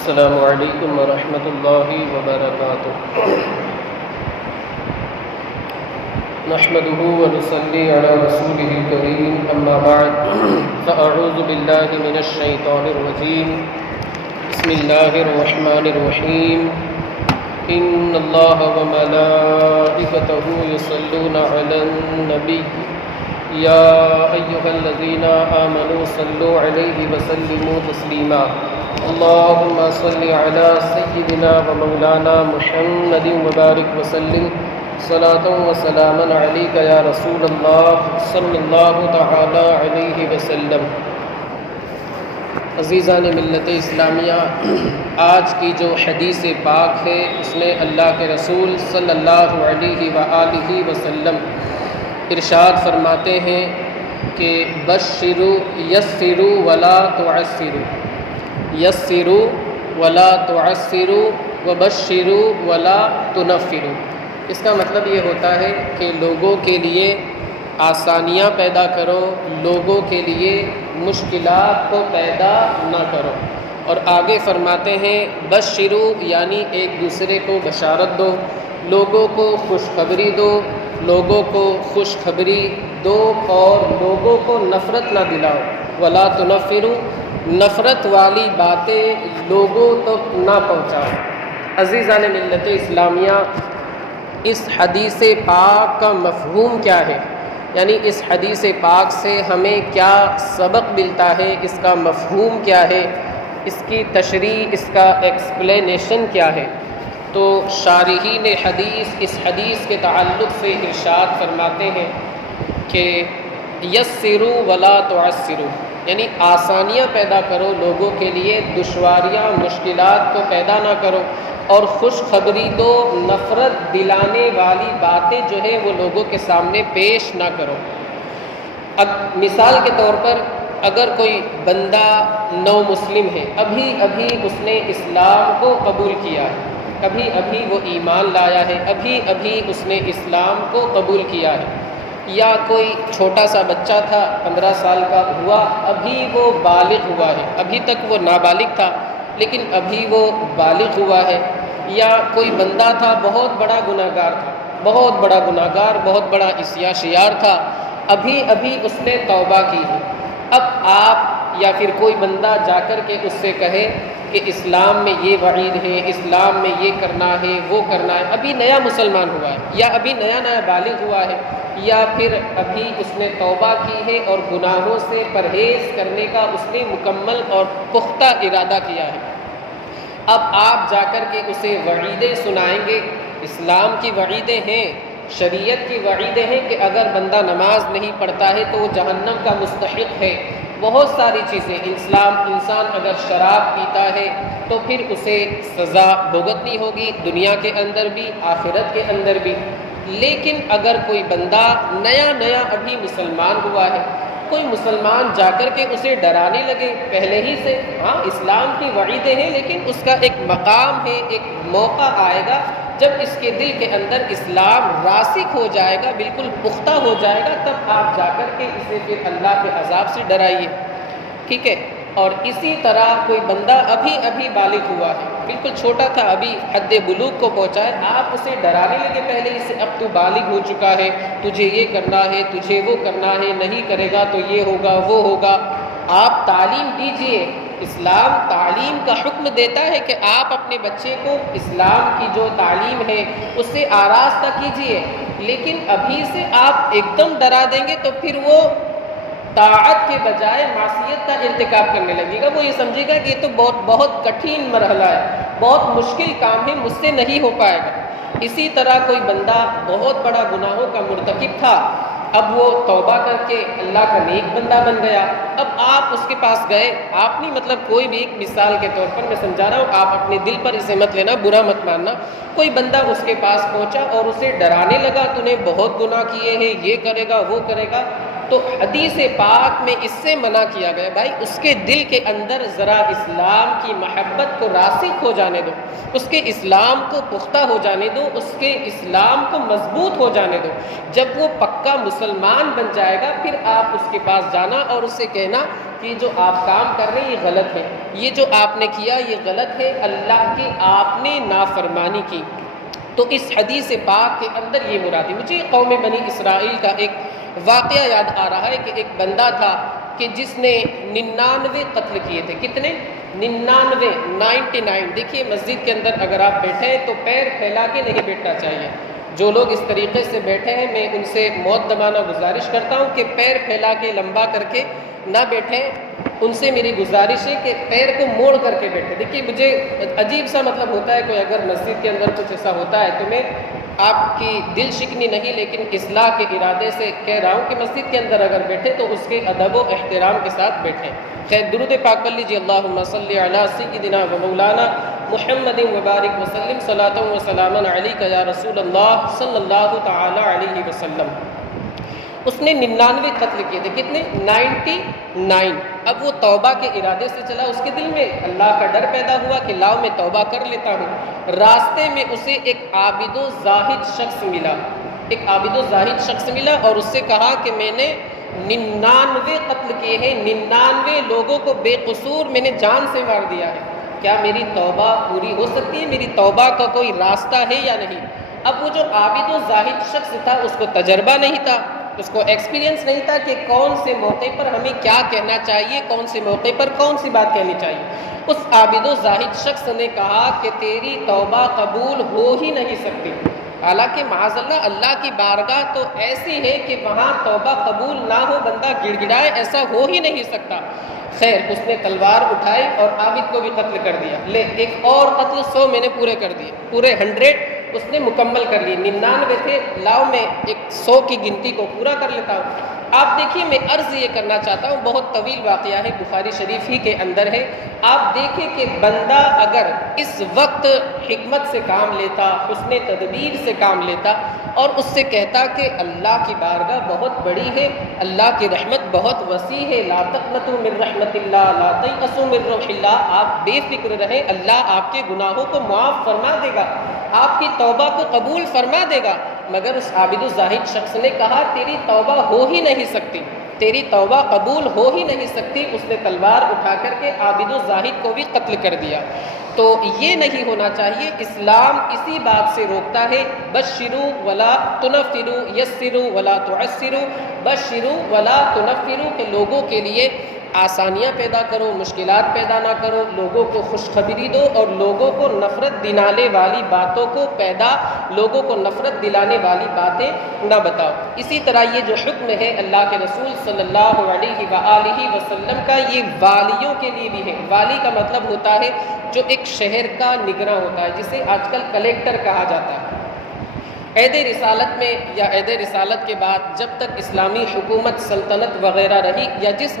السلام علیکم ورحمۃ اللہ وبرکاتہ۔ نحمده ونصلي على رسوله الكريم، اما بعد فاعوذ بالله من الشیطان الرجیم، بسم اللہ الرحمن الرحیم۔ ان اللہ وملائکته یصلون علی النبی یا ایھا الذین آمنوا صلوا علیہ وسلموا تسلیما۔ اللهم صل على سيدنا ومولانا محمد وبارك وسلم صلاة وسلاما عليك يا رسول الله صلی اللہ تعالی علیہ وسلم۔ عزیزان ملت اسلامیہ، آج کی جو حدیث پاک ہے اس میں اللہ کے رسول صلی اللہ علیہ وآلہ وسلم ارشاد فرماتے ہیں کہ بشروا یسروا ولا تعسروا، یسروا ولا تعسروا وبشروا ولا تنفروا۔ اس کا مطلب یہ ہوتا ہے کہ لوگوں کے لیے آسانیاں پیدا کرو، لوگوں کے لیے مشکلات کو پیدا نہ کرو۔ اور آگے فرماتے ہیں بشروا یعنی ایک دوسرے کو بشارت دو، لوگوں کو خوشخبری دو، لوگوں کو خوشخبری دو اور لوگوں کو نفرت نہ دلاؤ۔ ولا تنفروا، نفرت والی باتیں لوگوں تک نہ پہنچاؤ۔ عزیزان ملت اسلامیہ، اس حدیث پاک کا مفہوم کیا ہے؟ یعنی اس حدیث پاک سے ہمیں کیا سبق ملتا ہے، اس کا مفہوم کیا ہے، اس کی تشریح، اس کا ایکسپلینیشن کیا ہے؟ تو شارحین حدیث اس حدیث کے تعلق سے ارشاد فرماتے ہیں کہ یسروا ولا تعسروا، یعنی آسانیاں پیدا کرو لوگوں کے لیے، دشواریاں مشکلات کو پیدا نہ کرو، اور خوشخبری دو، نفرت دلانے والی باتیں جو ہے وہ لوگوں کے سامنے پیش نہ کرو۔ اب مثال کے طور پر اگر کوئی بندہ نو مسلم ہے، ابھی ابھی اس نے اسلام کو قبول کیا ہے، ابھی ابھی وہ ایمان لایا ہے، ابھی ابھی اس نے اسلام کو قبول کیا ہے، یا کوئی چھوٹا سا بچہ تھا 15 سال کا ہوا، ابھی وہ بالغ ہوا ہے، ابھی تک وہ نابالغ تھا لیکن ابھی وہ بالغ ہوا ہے، یا کوئی بندہ تھا بہت بڑا گناہگار تھا، بہت بڑا گناہگار، بہت بڑا عصیاں شیار تھا، ابھی ابھی اس نے توبہ کی ہے۔ اب آپ یا پھر کوئی بندہ جا کر کے اس سے کہے کہ اسلام میں یہ وعید ہے، اسلام میں یہ کرنا ہے، وہ کرنا ہے، ابھی نیا مسلمان ہوا ہے، یا ابھی نیا بالغ ہوا ہے، یا پھر ابھی اس نے توبہ کی ہے اور گناہوں سے پرہیز کرنے کا اس نے مکمل اور پختہ ارادہ کیا ہے۔ اب آپ جا کر کے اسے وعیدیں سنائیں گے، اسلام کی وعیدیں ہیں، شریعت کی وعیدیں ہیں کہ اگر بندہ نماز نہیں پڑھتا ہے تو وہ جہنم کا مستحق ہے، بہت ساری چیزیں، انسان اگر شراب پیتا ہے تو پھر اسے سزا بھگتنی ہوگی، دنیا کے اندر بھی آخرت کے اندر بھی۔ لیکن اگر کوئی بندہ نیا ابھی مسلمان ہوا ہے، کوئی مسلمان جا کر کے اسے ڈرانے لگے پہلے ہی سے، ہاں اسلام کی وعیدیں ہیں لیکن اس کا ایک مقام ہے، ایک موقع آئے گا جب اس کے دل کے اندر اسلام راسخ ہو جائے گا، بالکل پختہ ہو جائے گا، تب آپ جا کر کے اسے پھر اللہ کے عذاب سے ڈرائیے، ٹھیک ہے؟ اور اسی طرح کوئی بندہ ابھی بالغ ہوا ہے، بالکل چھوٹا تھا، ابھی حد بلوغ کو پہنچا ہے، آپ اسے ڈرانے لگے پہلے ہی سے، اب تو بالغ ہو چکا ہے، تجھے یہ کرنا ہے، تجھے وہ کرنا ہے، نہیں کرے گا تو یہ ہوگا وہ ہوگا۔ آپ تعلیم دیجئے، اسلام تعلیم کا حکم دیتا ہے کہ آپ اپنے بچے کو اسلام کی جو تعلیم ہے اس سے آراستہ کیجئے، لیکن ابھی سے آپ ایک دم ڈرا دیں گے تو پھر وہ طاعت کے بجائے معصیت کا ارتکاب کرنے لگے گا، وہ یہ سمجھے گا کہ یہ تو بہت کٹھن مرحلہ ہے، بہت مشکل کام ہے، مجھ سے نہیں ہو پائے گا۔ اسی طرح کوئی بندہ بہت بڑا گناہوں کا مرتکب تھا، اب وہ توبہ کر کے اللہ کا نیک بندہ بن گیا، اب آپ اس کے پاس گئے، آپ نہیں، مطلب کوئی بھی ایک مثال کے طور پر میں سمجھا رہا ہوں، آپ اپنے دل پر اسے مت لینا، برا مت ماننا، کوئی بندہ اس کے پاس پہنچا اور اسے ڈرانے لگا، تو نے بہت گناہ کیے ہیں، یہ کرے گا وہ کرے گا، تو حدیث پاک میں اس سے منع کیا گیا بھائی اس کے دل کے اندر ذرا اسلام کی محبت کو راسخ ہو جانے دو، اس کے اسلام کو پختہ ہو جانے دو، اس کے اسلام کو مضبوط ہو جانے دو۔ جب وہ پکا مسلمان بن جائے گا پھر آپ اس کے پاس جانا اور اس سے کہنا کہ جو آپ کام کر رہے ہیں یہ غلط ہے، یہ جو آپ نے کیا یہ غلط ہے، اللہ کی آپ نے نافرمانی کی۔ تو اس حدیث پاک کے اندر یہ مراد ہے۔ مجھے قوم بنی اسرائیل کا ایک واقعہ یاد آ رہا ہے کہ ایک بندہ تھا کہ جس نے 99 قتل کیے تھے۔ کتنے؟ 99۔ دیکھیے مسجد کے اندر اگر آپ بیٹھے تو پیر پھیلا کے نہیں بیٹھنا چاہیے۔ جو لوگ اس طریقے سے بیٹھے ہیں میں ان سے موت دمانا گزارش کرتا ہوں کہ پیر پھیلا کے لمبا کر کے نہ بیٹھیں، ان سے میری گزارش ہے کہ پیر کو موڑ کر کے بیٹھے۔ دیکھیے مجھے عجیب سا مطلب ہوتا ہے کوئی اگر مسجد کے اندر کچھ ایسا ہوتا ہے تو میں آپ کی دل شکنی نہیں لیکن اصلاح کے ارادے سے کہہ رہا ہوں کہ مسجد کے اندر اگر بیٹھے تو اس کے ادب و احترام کے ساتھ بیٹھیں۔ خیر درود پاک پڑھ لیجیے، اللہم صلی علی سیدنا و مولانا محمد وبارک وسلم صلاۃ و سلاما علیک یا رسول اللہ صلی اللہ تعالی علیہ وسلم۔ اس نے 99 قتل کیے تھے۔ کتنے؟ 99۔ اب وہ توبہ کے ارادے سے چلا، اس کے دل میں اللہ کا ڈر پیدا ہوا کہ لاؤ میں توبہ کر لیتا ہوں۔ راستے میں اسے ایک عابد و زاہد شخص ملا، ایک عابد و زاہد شخص ملا اور اس سے کہا کہ میں نے 99 قتل کیے ہیں، 99 لوگوں کو بے قصور میں نے جان سے مار دیا ہے، کیا میری توبہ پوری ہو سکتی ہے؟ میری توبہ کا کوئی راستہ ہے یا نہیں؟ اب وہ جو عابد و زاہد شخص تھا اس کو تجربہ نہیں تھا، اس کو ایکسپیرینس نہیں تھا کہ کون سے موقع پر ہمیں کیا کہنا چاہیے، کون سے موقع پر کون سی بات کہنی چاہیے۔ اس عابد و زاہد شخص نے کہا کہ تیری توبہ قبول ہو ہی نہیں سکتی، حالانکہ معاذ اللہ اللہ کی بارگاہ تو ایسی ہے کہ وہاں توبہ قبول نہ ہو، بندہ گڑ گڑائے، ایسا ہو ہی نہیں سکتا۔ خیر اس نے تلوار اٹھائی اور عابد کو بھی قتل کر دیا۔ لے ایک اور قتل 100 میں نے پورے کر دیے، پورے 100 اس نے مکمل کر لیے۔ 99 تھے، لاؤ میں ایک 100 کی گنتی کو پورا کر لیتا ہوں۔ آپ دیکھیے میں عرض یہ کرنا چاہتا ہوں، بہت طویل واقعہ ہے، بخاری شریف ہی کے اندر ہے۔ آپ دیکھیں کہ بندہ اگر اس وقت حکمت سے کام لیتا، حسن تدبیر سے کام لیتا اور اس سے کہتا کہ اللہ کی بارگاہ بہت بڑی ہے، اللہ کی رحمت بہت وسیع ہے، لا تقنطوا من رحمت اللہ، لا تیأسوا من روح اللہ، آپ بے فکر رہیں، اللہ آپ کے گناہوں کو معاف فرما دے گا، آپ کی توبہ کو قبول فرما دے گا۔ مگر اس عابد الزاہد شخص نے کہا تیری توبہ ہو ہی نہیں سکتی، تیری توبہ قبول ہو ہی نہیں سکتی۔ اس نے تلوار اٹھا کر کے عابد الزاہد کو بھی قتل کر دیا۔ تو یہ نہیں ہونا چاہیے۔ اسلام اسی بات سے روکتا ہے، بشروا ولا تنفروا، یسروا ولا تعسروا، بشروا ولا تنفروا، کہ لوگوں کے لیے آسانیاں پیدا کرو، مشکلات پیدا نہ کرو، لوگوں کو خوشخبری دو اور لوگوں کو نفرت دلانے والی باتوں کو لوگوں کو نفرت دلانے والی باتیں نہ بتاؤ۔ اسی طرح یہ جو حکم ہے اللہ کے رسول صلی اللہ علیہ وآلہ وسلم کا، یہ والیوں کے لیے بھی ہے۔ والی کا مطلب ہوتا ہے جو ایک شہر کا نگراں ہوتا ہے، جسے آج کل کلیکٹر کہا جاتا ہے۔ عہد رسالت میں یا عہد رسالت کے بعد جب تک اسلامی حکومت سلطنت وغیرہ رہی یا جس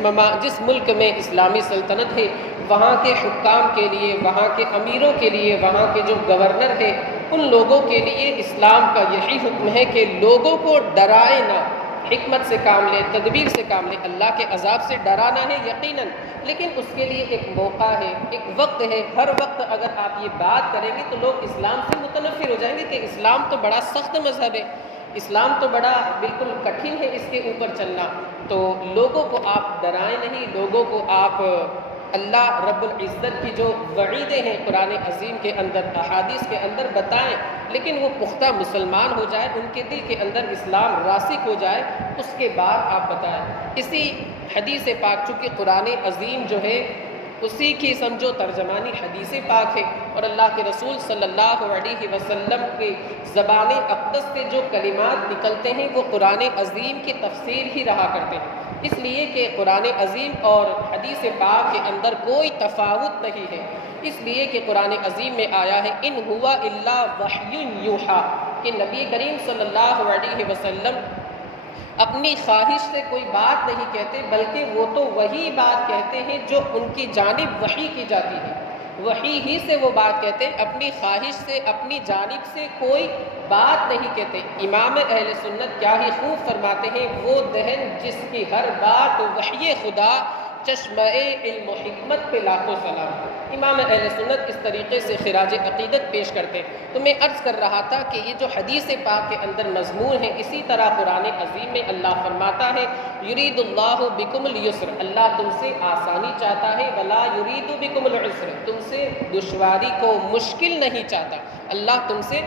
ملک میں اسلامی سلطنت ہے وہاں کے حکام کے لیے، وہاں کے امیروں کے لیے، وہاں کے جو گورنر ہیں ان لوگوں کے لیے اسلام کا یہی حکم ہے کہ لوگوں کو ڈرائے نہ، حکمت سے کام لے، تدبیر سے کام لے۔ اللہ کے عذاب سے ڈرانا ہے یقیناً، لیکن اس کے لیے ایک موقع ہے، ایک وقت ہے۔ ہر وقت اگر آپ یہ بات کریں گے تو لوگ اسلام سے متنفر ہو جائیں گے کہ اسلام تو بڑا سخت مذہب ہے، اسلام تو بڑا بالکل کٹھن ہے اس کے اوپر چلنا۔ تو لوگوں کو آپ ڈرائیں نہیں، لوگوں کو آپ اللہ رب العزت کی جو وعیدیں ہیں قرآن عظیم کے اندر، احادیث کے اندر بتائیں، لیکن وہ پختہ مسلمان ہو جائے، ان کے دل کے اندر اسلام راسخ ہو جائے، اس کے بعد آپ بتائیں۔ اسی حدیث پاک، چونکہ قرآن عظیم جو ہے اسی کی سمجھو ترجمانی حدیث پاک ہے، اور اللہ کے رسول صلی اللہ علیہ وسلم کی زبان اقدس کے جو کلمات نکلتے ہیں وہ قرآن عظیم کی تفسیر ہی رہا کرتے ہیں، اس لیے کہ قرآن عظیم اور حدیث پاک کے اندر کوئی تفاوت نہیں ہے، اس لیے کہ قرآن عظیم میں آیا ہے ان ہوا الا وحی یوحی، کہ نبی کریم صلی اللہ علیہ وسلم اپنی خواہش سے کوئی بات نہیں کہتے، بلکہ وہ تو وہی بات کہتے ہیں جو ان کی جانب وحی کی جاتی ہے۔ وحی ہی سے وہ بات کہتے ہیں، اپنی خواہش سے، اپنی جانب سے کوئی بات نہیں کہتے۔ امام اہل سنت کیا ہی خوب فرماتے ہیں، وہ دہن جس کی ہر بات وحی خدا، چشمہ علم و حکمت پہ لاکھوں سلام۔ امام اہل سنت اس طریقے سے خراج عقیدت پیش کرتے ہیں۔ تو میں عرض کر رہا تھا کہ یہ جو حدیث پاک کے اندر مضمون ہے، اسی طرح قرآن عظیم میں اللہ فرماتا ہے یرید اللہ بکم الیسر، اللہ تم سے آسانی چاہتا ہے، ولا یرید بکم العسر، تم سے دشواری کو مشکل نہیں چاہتا، اللہ تم سے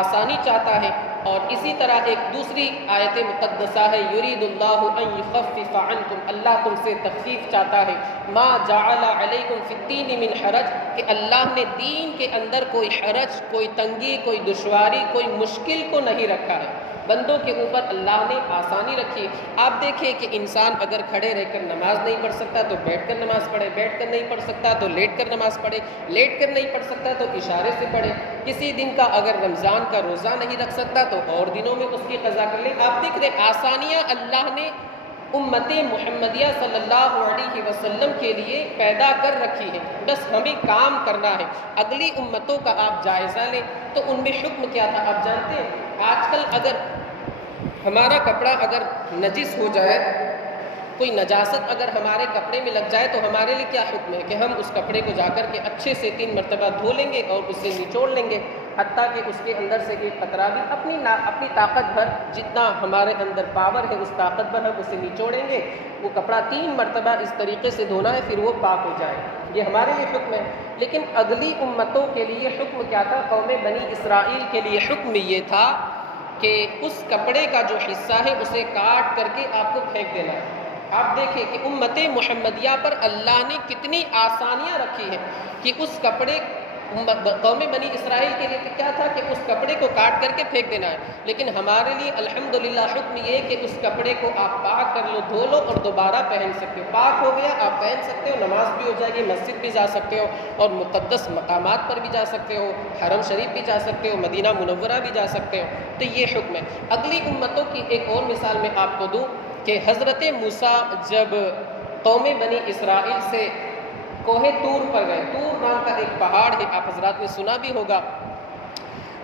آسانی چاہتا ہے۔ اور اسی طرح ایک دوسری آیت مقدسہ ہے یرید اللہ ان یخفف عنکم، اللہ تم سے تخفیف چاہتا ہے۔ ما جعل علیکم فی الدین من حرج، کہ اللہ نے دین کے اندر کوئی حرج، کوئی تنگی، کوئی دشواری، کوئی مشکل کو نہیں رکھا ہے، بندوں کے اوپر اللہ نے آسانی رکھی۔ آپ دیکھیں کہ انسان اگر کھڑے رہ کر نماز نہیں پڑھ سکتا تو بیٹھ کر نماز پڑھے، بیٹھ کر نہیں پڑھ سکتا تو لیٹ کر نماز پڑھے، لیٹ کر نہیں پڑھ سکتا تو اشارے سے پڑھے، کسی دن کا اگر رمضان کا روزہ نہیں رکھ سکتا تو اور دنوں میں اس کی قضا کر لے۔ آپ دیکھ رہے آسانیاں اللہ نے امت محمدیہ صلی اللہ علیہ وسلم کے لیے پیدا کر رکھی ہے، بس ہمیں کام کرنا ہے۔ اگلی امتوں کا آپ جائزہ لیں تو ان میں حکم کیا تھا آپ جانتے ہیں؟ آج کل اگر ہمارا کپڑا اگر نجس ہو جائے، کوئی نجاست اگر ہمارے کپڑے میں لگ جائے تو ہمارے لیے کیا حکم ہے کہ ہم اس کپڑے کو جا کر کے اچھے سے 3 مرتبہ دھو لیں گے اور اسے نچوڑ لیں گے، حتیٰ کہ اس کے اندر سے ایک قطرہ بھی اپنی طاقت بھر، جتنا ہمارے اندر پاور ہے اس طاقت بھر ہم اسے نچوڑیں گے، وہ کپڑا 3 مرتبہ اس طریقے سے دھونا ہے، پھر وہ پاک ہو جائے۔ یہ ہمارے لیے حکم ہے۔ لیکن اگلی امتوں کے لیے حکم کیا تھا؟ قوم بنی اسرائیل کے لیے حکم یہ تھا کہ اس کپڑے کا جو حصہ ہے اسے کاٹ کر کے آپ کو پھینک دینا ہے۔ آپ دیکھیں کہ امت محمدیہ پر اللہ نے کتنی آسانیاں رکھی ہیں کہ اس کپڑے قوم بنی اسرائیل کے لیے کیا تھا کہ اس کپڑے کو کاٹ کر کے پھینک دینا ہے، لیکن ہمارے لیے الحمدللہ حکم یہ کہ اس کپڑے کو آپ پاک کر لو، دھو لو اور دوبارہ پہن سکتے ہو، پاک ہو گیا آپ پہن سکتے ہو، نماز بھی ہو جائے گی، مسجد بھی جا سکتے ہو اور مقدس مقامات پر بھی جا سکتے ہو، حرم شریف بھی جا سکتے ہو، مدینہ منورہ بھی جا سکتے ہو۔ تو یہ حکم ہے۔ اگلی امتوں کی ایک اور مثال میں آپ کو دوں کہ حضرت موسیٰ جب قوم بنی اسرائیل سے کوہ طور پر گئے، طور نام کا ایک پہاڑ ہے، آپ حضرات نے سنا بھی ہوگا،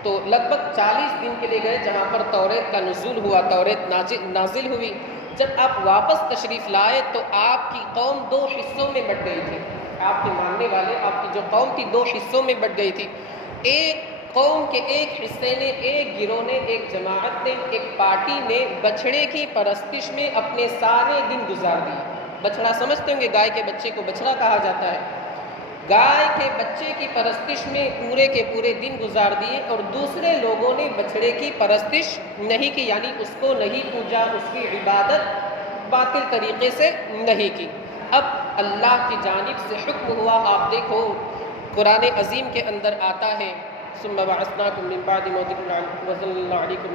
تو لگ بھگ 40 دن کے لیے گئے جہاں پر توریت کا نزول ہوا، توریت نازل ہوئی۔ جب آپ واپس تشریف لائے تو آپ کی قوم 2 حصوں میں بٹ گئی تھی، آپ کے ماننے والے، آپ کی جو قوم تھی 2 حصوں میں بٹ گئی تھی۔ ایک قوم کے ایک حصے نے، ایک گروہ نے، ایک جماعت نے، ایک پارٹی نے بچھڑے کی پرستش میں اپنے سارے دن گزار دیے۔ بچڑا سمجھتے ہوں گے، گائے کے بچے کو بچڑا کہا جاتا ہے۔ گائے کے بچے کی پرستش میں پورے کے پورے دن گزار دیے، اور دوسرے لوگوں نے بچڑے کی پرستش نہیں کی، یعنی اس کو نہیں پوجا، اس کی عبادت باطل طریقے سے نہیں کی۔ اب اللہ کی جانب سے حکم ہوا، آپ دیکھو قرآن عظیم کے اندر آتا ہے ثم بعثناکم من بعد موتکم وظللنا علیکم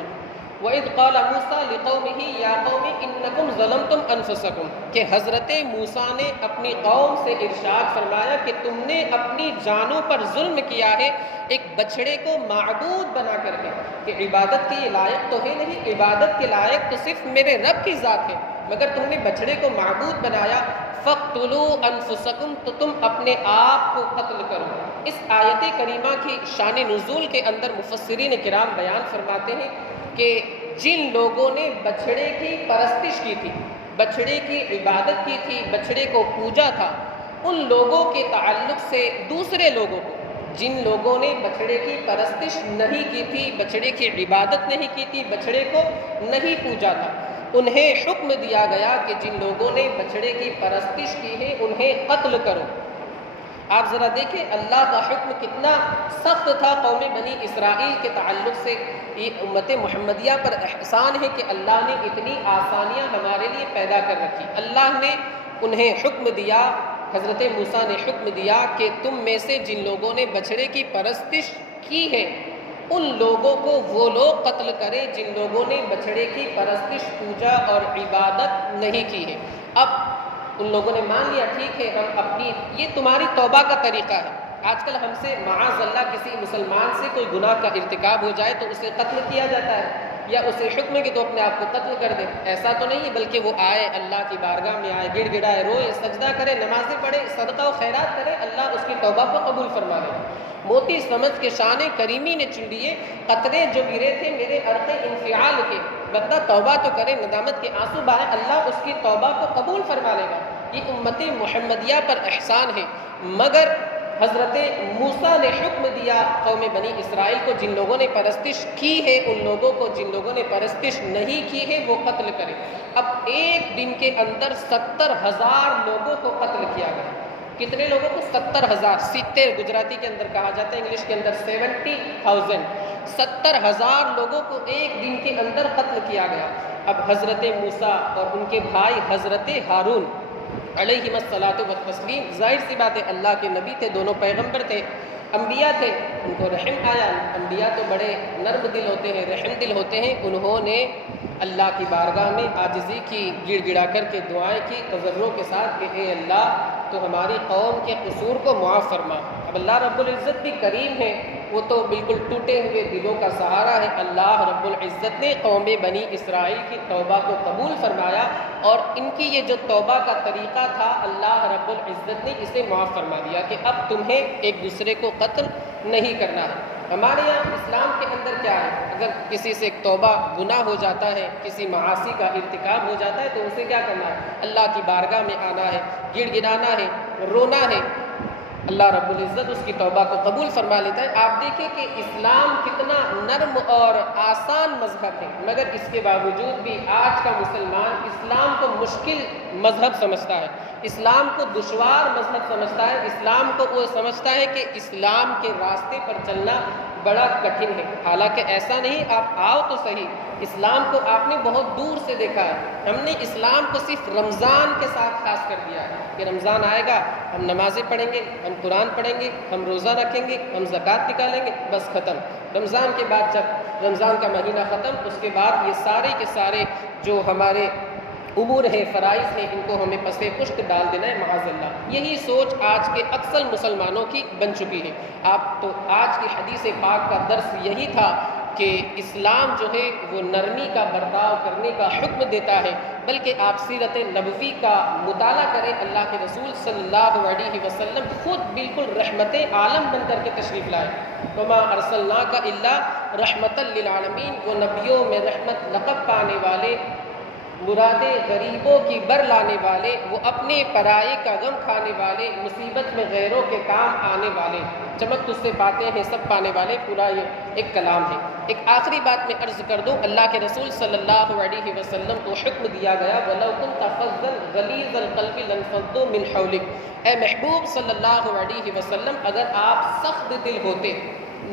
وَإِذْ قَالَ مُوسَىٰ لِقَوْمِهِ يَا قَوْمِ إِنَّكُمْ ظَلَمْتُمْ أَنفُسَكُمْ، کہ حضرت موسیٰ نے اپنی قوم سے ارشاد فرمایا کہ تم نے اپنی جانوں پر ظلم کیا ہے، ایک بچڑے کو معبود بنا کر کے، کہ عبادت کے لائق تو ہے نہیں، عبادت کے لائق تو صرف میرے رب کی ذات ہے، مگر تم نے بچڑے کو معبود بنایا۔ فَاقْتُلُوا أَنفُسَكُمْ، تو تم اپنے آپ کو قتل کرو۔ اس آیت کریمہ کی شان نزول کے اندر مفسرین کرام بیان فرماتے ہیں کہ جن لوگوں نے بچھڑے کی پرستش کی تھی، بچھڑے کی عبادت کی تھی، بچھڑے کو پوجا تھا، ان لوگوں کے تعلق سے دوسرے لوگوں کو، جن لوگوں نے بچھڑے کی پرستش نہیں کی تھی، بچھڑے کی عبادت نہیں کی تھی، بچھڑے کو نہیں پوجا تھا، انہیں حکم دیا گیا کہ جن لوگوں نے بچھڑے کی پرستش کی ہے انہیں قتل کرو۔ آپ ذرا دیکھیں اللہ کا حکم کتنا سخت تھا قوم بنی اسرائیل کے تعلق سے۔ یہ امت محمدیہ پر احسان ہے کہ اللہ نے اتنی آسانیاں ہمارے لیے پیدا کر رکھی۔ اللہ نے انہیں حکم دیا، حضرت موسیٰ نے حکم دیا کہ تم میں سے جن لوگوں نے بچھڑے کی پرستش کی ہے ان لوگوں کو وہ لوگ قتل کریں جن لوگوں نے بچھڑے کی پرستش، پوجا اور عبادت نہیں کی ہے۔ اب ان لوگوں نے مان لیا ٹھیک ہے ہم اپنی، یہ تمہاری توبہ کا طریقہ ہے۔ آج کل ہم سے معاذ اللہ کسی مسلمان سے کوئی گناہ کا ارتکاب ہو جائے تو اسے قتل کیا جاتا ہے، یا اسے حکم ہے کہ تو اپنے آپ کو قتل کر دے. ایسا تو نہیں، بلکہ وہ آئے اللہ کی بارگاہ میں آئے، گڑ گڑائے، روئے، سجدہ کرے، نمازیں پڑھے، صدقہ و خیرات کرے، اللہ اس کی توبہ کو قبول فرما لے. موتی سمجھ کے شان کریمی نے چن لیے، قطرے جو گرے تھے میرے عرق انفعال کے، بندہ توبہ تو کرے، ندامت کے آنسو بہائے، اللہ اس کی توبہ کو قبول فرما لے گا. یہ امت محمدیہ پر احسان ہے. مگر حضرت موسیٰ نے حکم دیا قوم بنی اسرائیل کو، جن لوگوں نے پرستش کی ہے ان لوگوں کو، جن لوگوں نے پرستش نہیں کی ہے وہ قتل کرے. اب ایک دن کے اندر 70,000 لوگوں کو قتل کیا گیا. کتنے لوگوں کو؟ 70,000. 70 گجراتی کے اندر کہا جاتا ہے، انگلش کے اندر 70,000. 70,000 لوگوں کو ایک دن کے اندر قتل کیا گیا. اب حضرت موسیٰ اور ان کے بھائی حضرت ہارون علیہم الصلاۃ والتسلیم، ظاہر سی بات ہے اللہ کے نبی تھے، دونوں پیغمبر تھے، انبیاء تھے، ان کو رحم آیا. انبیاء تو بڑے نرم دل ہوتے ہیں، رحم دل ہوتے ہیں. انہوں نے اللہ کی بارگاہ میں عاجزی کی، گڑ گڑا کر کے دعائیں کی تضرع کے ساتھ کہ اے اللہ تو ہماری قوم کے قصور کو معاف فرما. اب اللہ رب العزت بھی کریم ہے، وہ تو بالکل ٹوٹے ہوئے دلوں کا سہارا ہے. اللہ رب العزت نے قوم بنی اسرائیل کی توبہ کو قبول فرمایا، اور ان کی یہ جو توبہ کا طریقہ تھا اللہ رب العزت نے اسے معاف فرما دیا کہ اب تمہیں ایک دوسرے کو قتل نہیں کرنا ہے. ہمارے یہاں اسلام کے اندر کیا ہے، اگر کسی سے ایک توبہ گناہ ہو جاتا ہے، کسی معاصی کا ارتکاب ہو جاتا ہے تو اسے کیا کرنا ہے؟ اللہ کی بارگاہ میں آنا ہے، گڑ گڑانا ہے، رونا ہے. اللہ رب العزت اس کی توبہ کو قبول فرما لیتا ہے. آپ دیکھیں کہ اسلام کتنا نرم اور آسان مذہب ہے، مگر اس کے باوجود بھی آج کا مسلمان اسلام کو مشکل مذہب سمجھتا ہے، اسلام کو دشوار مذہب سمجھتا ہے، اسلام کو وہ سمجھتا ہے کہ اسلام کے راستے پر چلنا بڑا کٹھن ہے. حالانکہ ایسا نہیں، آپ آؤ تو صحیح. اسلام کو آپ نے بہت دور سے دیکھا ہے. ہم نے اسلام کو صرف رمضان کے ساتھ خاص کر دیا ہے کہ رمضان آئے گا ہم نمازیں پڑھیں گے، ہم قرآن پڑھیں گے، ہم روزہ رکھیں گے، ہم زکوٰۃ نکالیں گے، بس ختم. رمضان کے بعد جب رمضان کا مہینہ ختم، اس کے بعد یہ سارے کے سارے جو ہمارے امور ہیں، فرائض ہیں، ان کو ہمیں پس پشت ڈال دینا ہے معاذ اللہ. یہی سوچ آج کے اکثر مسلمانوں کی بن چکی ہے. آپ تو آج کی حدیث پاک کا درس یہی تھا کہ اسلام جو ہے وہ نرمی کا برتاؤ کرنے کا حکم دیتا ہے، بلکہ آپ سیرت نبوی کا مطالعہ کریں. اللہ کے رسول صلی اللہ علیہ وسلم خود بالکل رحمت عالم بن کر کے تشریف لائے. وما ارسلناک الا رحمتا للعالمین. وہ نبیوں میں رحمت لقب پانے والے، مرادیں غریبوں کی بر لانے والے، وہ اپنے پرائے کا غم کھانے والے، مصیبت میں غیروں کے کام آنے والے، چمک تجھ سے پاتے ہیں سب پانے والے. پورا یہ ایک کلام ہے. ایک آخری بات میں عرض کر دوں، اللہ کے رسول صلی اللہ علیہ وسلم کو حکم دیا گیا وَلَوْ كُنْتَ فَظًّا غَلِيظَ الْقَلْبِ لَانفَضُّوا مِنْ حَوْلِكَ. اے محبوب صلی اللہ علیہ وسلم، اگر آپ سخت دل ہوتے،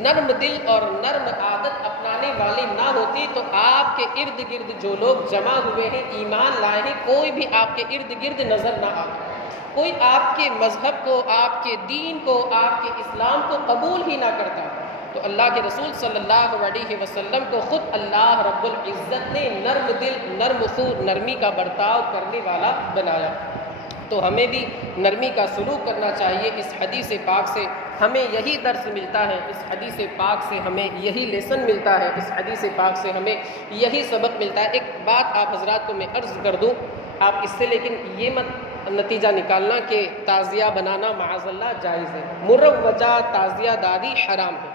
نرم دل اور نرم عادت اپنانے والے نہ ہوتے تو آپ کے ارد گرد جو لوگ جمع ہوئے ہیں، ایمان لائے ہیں، کوئی بھی آپ کے ارد گرد نظر نہ آتا، کوئی آپ کے مذہب کو، آپ کے دین کو، آپ کے اسلام کو قبول ہی نہ کرتا. تو اللہ کے رسول صلی اللہ علیہ وسلم کو خود اللہ رب العزت نے نرم دل، نرم خو، نرمی کا برتاؤ کرنے والا بنایا. تو ہمیں بھی نرمی کا سلوک کرنا چاہیے. اس حدیث پاک سے ہمیں یہی درس ملتا ہے، اس حدیث پاک سے ہمیں یہی لیسن ملتا ہے، اس حدیث پاک سے ہمیں یہی سبق ملتا ہے. ایک بات آپ حضرات کو میں عرض کر دوں، آپ اس سے لیکن یہ مت نتیجہ نکالنا کہ تعزیہ بنانا معاذ اللہ جائز ہے. مروجہ تعزیہ داری حرام ہے.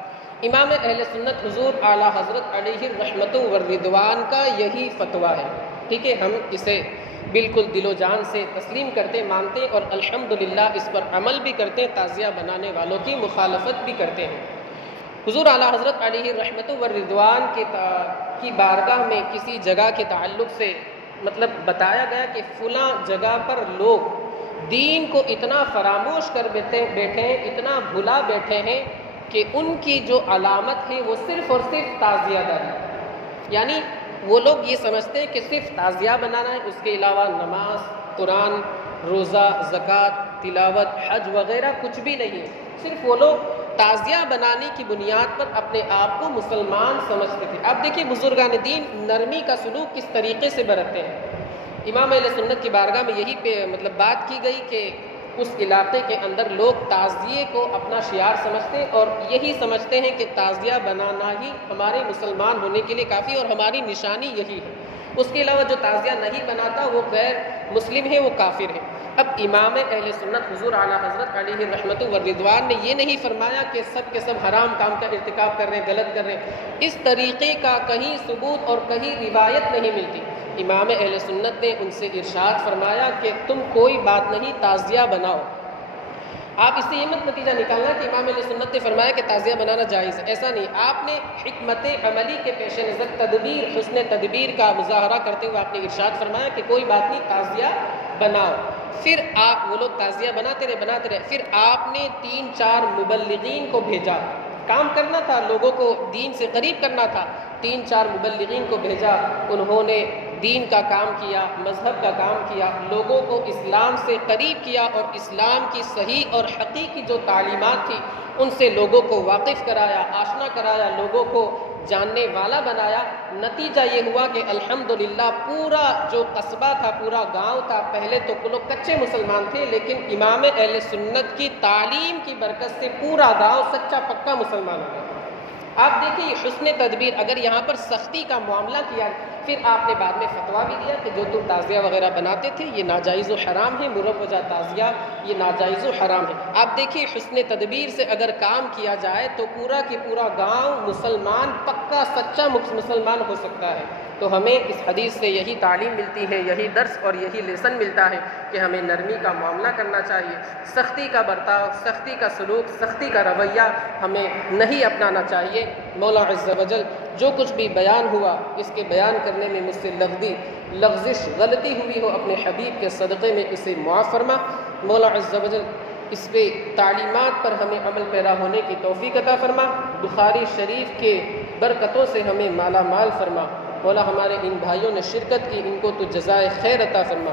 امام اہل سنت حضور اعلیٰ حضرت علیہ الرحمت والرضوان کا یہی فتویٰ ہے. ٹھیک ہے، ہم اسے بالکل دل و جان سے تسلیم کرتے، مانتے اور الحمدللہ اس پر عمل بھی کرتے ہیں، تعزیہ بنانے والوں کی مخالفت بھی کرتے ہیں. حضور اعلیٰ حضرت علیہ الرحمت والرضوان کی بارگاہ میں کسی جگہ کے تعلق سے مطلب بتایا گیا کہ فلاں جگہ پر لوگ دین کو اتنا فراموش کر بیٹھے ہیں، اتنا بھلا بیٹھے ہیں کہ ان کی جو علامت ہے وہ صرف اور صرف تعزیہ داری. یعنی وہ لوگ یہ سمجھتے ہیں کہ صرف تعزیہ بنانا ہے، اس کے علاوہ نماز، قرآن، روزہ، زکوٰۃ، تلاوت، حج وغیرہ کچھ بھی نہیں ہے. صرف وہ لوگ تعزیہ بنانے کی بنیاد پر اپنے آپ کو مسلمان سمجھتے تھے. اب دیکھیے بزرگان دین نرمی کا سلوک کس طریقے سے برتتے ہیں. امام اہل سنت کی بارگاہ میں یہی مطلب بات کی گئی کہ اس علاقے کے اندر لوگ تعزیے کو اپنا شعار سمجھتے ہیں اور یہی سمجھتے ہیں کہ تعزیہ بنانا ہی ہمارے مسلمان ہونے کے لیے کافی اور ہماری نشانی یہی ہے۔ اس کے علاوہ جو تعزیہ نہیں بناتا وہ غیر مسلم ہے، وہ کافر ہے۔ اب امام اہل سنت حضور اعلیٰ حضرت علیہ رحمت و رضوان نے یہ نہیں فرمایا کہ سب کے سب حرام کام کا ارتکاب کر رہے ہیں، غلط کر رہے ہیں۔ اس طریقے کا کہیں ثبوت اور کہیں روایت نہیں ملتی۔ امام اہل سنت نے ان سے ارشاد فرمایا کہ تم کوئی بات نہیں، تعزیہ بناؤ۔ آپ اس سے یہ مت نتیجہ نکالنا کہ امام اہل سنت نے فرمایا کہ تعزیہ بنانا جائز ہے، ایسا نہیں۔ آپ نے حکمت عملی کے پیش نظر تدبیر، حسن تدبیر کا مظاہرہ کرتے ہوئے آپ نے ارشاد فرمایا کہ کوئی بات نہیں، تعزیہ بناؤ۔ پھر وہ لوگ تعزیہ بناتے رہے، پھر آپ نے 3-4 مبلغین کو بھیجا۔ کام کرنا تھا، لوگوں کو دین سے قریب کرنا تھا، 3-4 مبلغین کو بھیجا۔ انہوں نے دین کا کام کیا، مذہب کا کام کیا، لوگوں کو اسلام سے قریب کیا اور اسلام کی صحیح اور حقیقی جو تعلیمات تھی ان سے لوگوں کو واقف کرایا، آشنا کرایا، لوگوں کو جاننے والا بنایا۔ نتیجہ یہ ہوا کہ الحمدللہ پورا جو قصبہ تھا، پورا گاؤں تھا، پہلے تو لوگ کچے مسلمان تھے، لیکن امام اہل سنت کی تعلیم کی برکت سے پورا گاؤں سچا پکا مسلمان ہو گیا۔ آپ دیکھیں یہ حسن تدبیر، اگر یہاں پر سختی کا معاملہ کیا، پھر آپ نے بعد میں فتویٰ بھی دیا کہ جو تم تعزیہ وغیرہ بناتے تھے یہ ناجائز و حرام ہے، مروجہ تعزیہ یہ ناجائز و حرام ہے۔ آپ دیکھیے حسن تدبیر سے اگر کام کیا جائے تو پورا کی پورا گاؤں مسلمان، پکا سچا مسلمان ہو سکتا ہے۔ تو ہمیں اس حدیث سے یہی تعلیم ملتی ہے، یہی درس اور یہی لیسن ملتا ہے کہ ہمیں نرمی کا معاملہ کرنا چاہیے، سختی کا برتاؤ، سختی کا سلوک، سختی کا رویہ ہمیں نہیں اپنانا چاہیے۔ مولا عز و جل جو کچھ بھی بیان ہوا اس کے بیان کرنے میں مجھ سے لغزش غلطی ہوئی ہو، اپنے حبیب کے صدقے میں اسے معاف فرما۔ مولا عز و جل اس پہ تعلیمات پر ہمیں عمل پیرا ہونے کی توفیق عطا فرما، بخاری شریف کے برکتوں سے ہمیں مالا مال فرما۔ مولا ہمارے ان بھائیوں نے شرکت کی، ان کو تو جزائے خیر عطا فرما،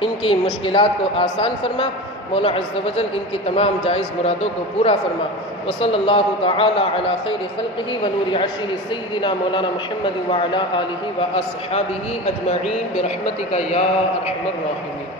ان کی مشکلات کو آسان فرما۔ مولا عز و جل ان کی تمام جائز مرادوں کو پورا فرما۔ وصلی اللہ تعالی علی خیر خلقہ ونور عرشہ سیدنا مولانا محمد وعلی آلہ واصحابہ اجمعین برحمتک یا ارحم الراحمین۔